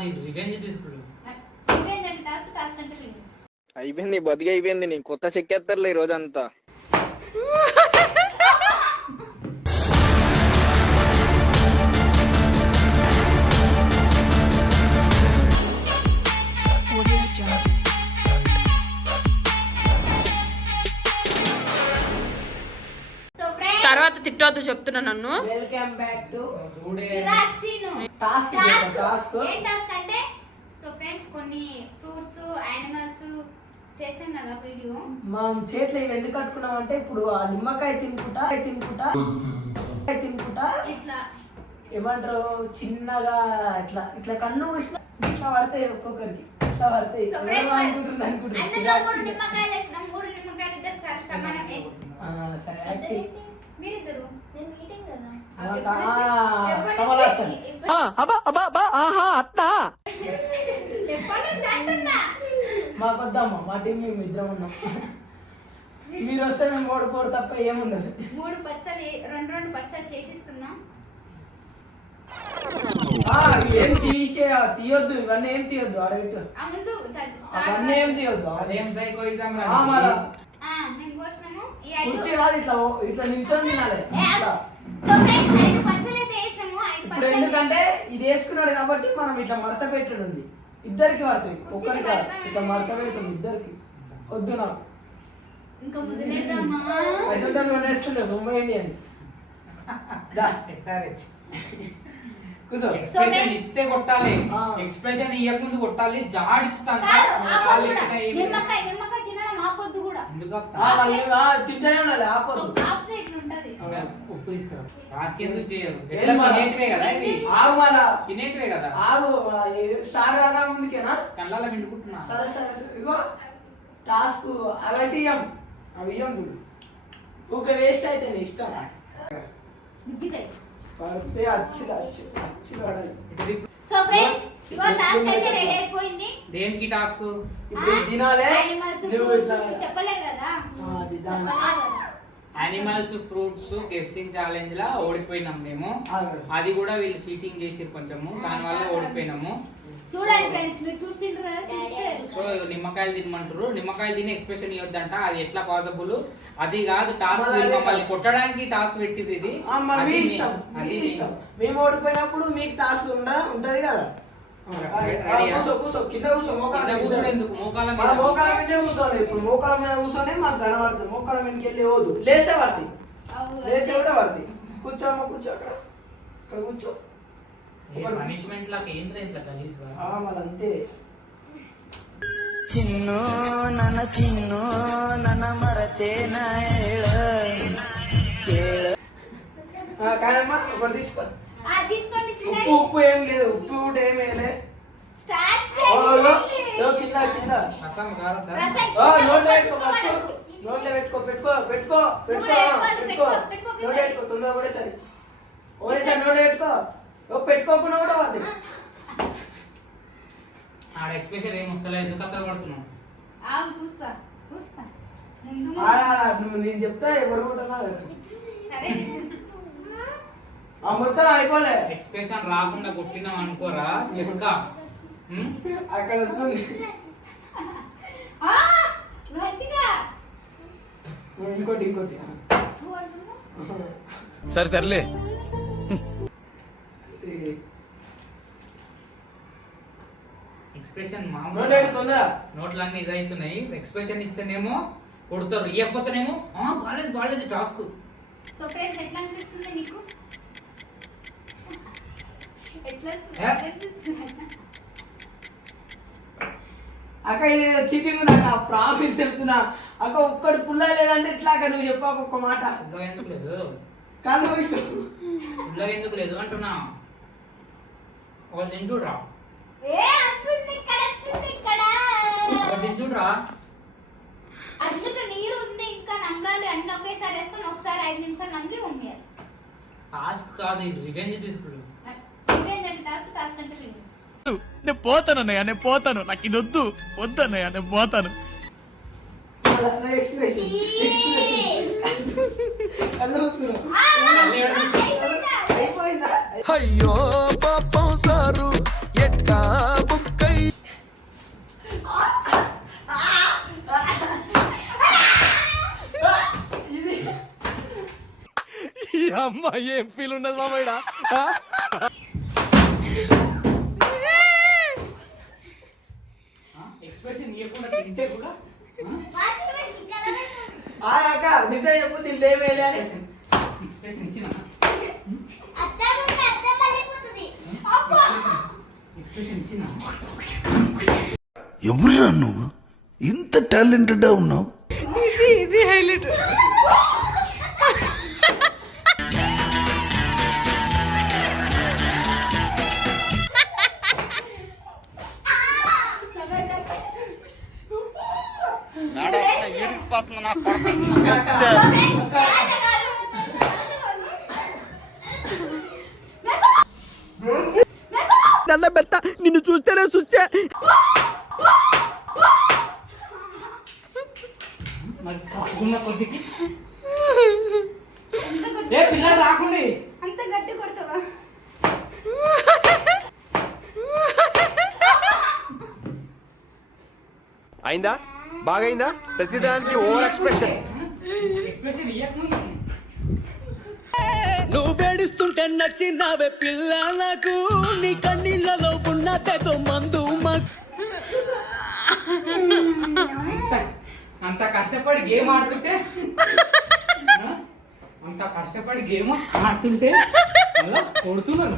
కాదు రివెంజ్ తీసుకుడు. అయిపోయింది బతికి అయిపోయింది. నీ కొత్త చెక్కేస్తారులే ఈ రోజంతా. తర్వాత తిట్టొద్దు చెప్తున్నా నన్ను. వెల్కమ్ బ్యాక్ టు టాస్క్ ఏం టాస్క్ అంటే సో ఫ్రెండ్స్ కొన్ని ఫ్రూట్స్ యానిమల్స్ చేసాం కదా వీడియో. మనం చేతిలో ఇవి ఎందుకు కట్టుకున్నాం అంటే ఇప్పుడు ఆ నిమ్మకాయ తినుకుంటా ఇట్లా ఏమంటారు చిన్నగా ఇట్లా ఇట్లా కన్ను మూసినా ఇట్లా పడతాయి ఒక్కొక్కరికి ఇట్లా పడతాయి. మూడు నిమ్మకాయలు వేసినాం. 3 నిమ్మకాయలు ఇద్దరు సమానమే. సరే మీరిద్దరు నేను మీటింగ్ కదా మాకొద్దామా మా టీం మేము ఇద్దరం ఉన్నాం. మీరు వస్తే మేము ఓడిపోడు తప్ప ఏముండదు. 3 పచ్చలు 2 పచ్చలు చేసిస్తున్నాం. ఏం తీయొద్దు ఇవన్నీ ఏం తీయొద్దు ఆడబెట్టు అవన్నీ ఏం తీయొద్దు. అదేం సైకోయిజం రా. మేము కోసినాము. ఈ కుర్చీ కాదు ఇట్లా ఇట్లా నిల్చొని తినాలి. సో ఫ్రెండ్స్ 5 పచ్చలు అయితే వేసాము. 5 ఇప్పుడు పచ్చలు ఎందుకంటే ఇది వేసుకున్నాడు కాబట్టి మనం ఇట్లా మడత పెట్టడం ఉంది. ఇద్దరికి పడతాయి ఒక్కరికి కాదు ఇట్లా మడత పెడుతుంది ఇద్దరికి. వద్దు నాకు ఇంకా మొదలెడదామా? పైసలతో కొనేస్తుండే ముంబై ఇండియన్స్. ఎస్ఆర్హెచ్ కూర్చో. ఎక్స్ప్రెషన్ ఇస్తే కొట్టాలి, ఎక్స్ప్రెషన్ ఇయ్యకముందు కొట్టాలి. జాడిస్తాను నిమ్మకాయ తినడం ఆపొద్దు కూడా. తింటూనే ఉండాలి ఆపొద్దు. ఆపితే ఇట్లుంటది. ఉప్పు తీసుకురా. రాసుకెందుకు చేయరు? తినేటివే కదా ఇవి. ఆగు మళ్ళా తినేటివే కదా. ఆగు స్టార్ట్ కాగా ముందుకేనా కళ్ళల్లో పిండుకుంటున్నా. సరే సరే ఇగో టాస్క్ అవైతే ఇయ్యం. అవి ఇయ్యం చూడు. ఊకే వేస్ట్ అయితే నీ ఇష్టం. పడితే అచ్చి పడాలి. సో ఫ్రెండ్స్ ఇగో టాస్క్ అయితే రెడీ అయిపోయింది. దేనికి టాస్క్? ఇప్పుడు తినాలే. చెప్పలేదు కదా. యానిమల్స్ ఫ్రూట్స్ గెస్టింగ్ ఛాలెంజ్ లా ఓడిపోయినాం మేము. అది కూడా వీళ్ళు చీటింగ్ చేసిరు కొంచెము, దాని వల్ల ఓడిపోయినాము. చూడండి ఫ్రెండ్స్ మీరు చూసిండ్రు కదా. సో నిమ్మకాయలు తినమంటారు. నిమ్మకాయలు తిని ఎక్స్ప్రెషన్ ఇవ్వద్దంట. అది ఎట్లా పాసిబుల్? అది కాదు టాస్క్. మమ్మల్ని కొట్టడానికి టాస్క్ పెట్టింది ఇది. అది ఇష్టం. మేము ఓడిపోయినప్పుడు మీకు టాస్క్ ఉంటది కదా. కింద కూర్చో. మోకాల మీద కూర్చోవాలి. ఇప్పుడు మోకాల మీద కూర్చొని మాకు కనబడుతుంది. మోకాల మీదకి వెళ్ళి పోదు. లేసే పడుతుంది. లేసే కూడా పడుతుంది. కూర్చోమ్మ కూర్చో. అక్కడ కూర్చో. పనిష్మెంట్ లా కేంద్రం ఇట్లా కలిసి మరంతే. చిన్నో నన్న మరతే కాయమ్మా ఒకటి తీసుకో. తీసుకోండి. ఉప్పు ఏం లేదు. ఉప్పు కూడా ఏం వేయలే. కింద రసం కారదా? నోట్లో పెట్టుకో. తొందర ఒకటేసారి నోట్లో పెట్టుకో. పెట్టుకోకుండా కూడా పడుతుంది. ఆడ ఎక్స్ప్రెషన్ ఏం వస్తలేదు. ఎందుకు అత్తలు పడుతున్నావు? నువ్వు నేను చెప్తా ఎవరు సరే మొత్తం అయిపోలే. ఎక్స్ప్రెషన్ రాకుండా కొట్టినాం అనుకోరా చెక్క. అక్కడ వస్తుంది. ఇంకోటి సరే తెరలే. ఎక్స్ప్రెషన్ తొందర నోట్లన్నీ ఇదవుతున్నాయి. ఎక్స్ప్రెషన్ ఇస్తేనేమో కొడతారు, ఇవ్వకపోతేనేమో బాగాలేదు టాస్క్. సో ఫ్రెండ్స్ ఎట్లా అనిపిస్తుంది నీకు? అక్క ఇది చీటింగ్ నాకు ప్రామిస్ చెప్తున్నా. అక్క ఒక్కడు పుల్ల లేదంటే ఎట్లా అక్క నువ్వు చెప్పాక ఒక్క మాట. ఎందుకు లేదు? కాదు ఎందుకు లేదు అంటున్నా. వాళ్ళు తింటురా. తింటురా. అందులో నీరు ఉంది. ఇంకా నమ్రాలి అన్ని ఒకేసారి వేసుకొని ఒకసారి 5 నిమిషాలు నమ్మి ఉమ్మేయాలి. టాస్క్ కాదు ఇది, రివెంజ్ తీసుకుడు. రివెంజ్ అంటే టాస్క్ అంటే రివెంజ్. నేను పోతాను అన్నయ్య, నేను పోతాను. నాకు ఇది వద్దన్నయ్య, నేను పోతాను. అయిపోయిందా? అయ్యో పాపం సారు ఎట్టా అమ్మ ఏం ఫీల్ ఉన్నది మామయ్య ఎక్స్ప్రెషన్ ఇవ్వకుండా తింటే కూడా అక్క నిజం చెప్పు దీంట్లో ఏమేలే అని ఎక్స్ప్రెషన్ ఇచ్చిన ఎక్స్ప్రెషన్ ఇచ్చిన ఎవరురా నువ్వు ఇంత టాలెంటెడ్ ఉన్నావు? ఇది హైలైట్. దండ పెడతా నిన్ను చూస్తేనే చూస్తే మరి పట్టుకున్న కొద్దికి ఏ పిల్లలు రాకుండి అంత గట్టి కొడతావా? అయిందా బాగైందా ప్రతిదానికి ఓవర్ ఎక్స్ప్రెషన్ ఎక్స్ప్రెషన్ ఇవ్వకముందు నువ్వు వేడిస్తుంటే నచ్చినవే పిల్ల నాకు నీ కన్నీళ్ళలో ఉన్నదేదో మందు అంత కష్టపడి గేమ్ ఆడుతుంటే అంత కష్టపడి గేమ్ ఆడుతుంటే అలా కొడుతున్నారు.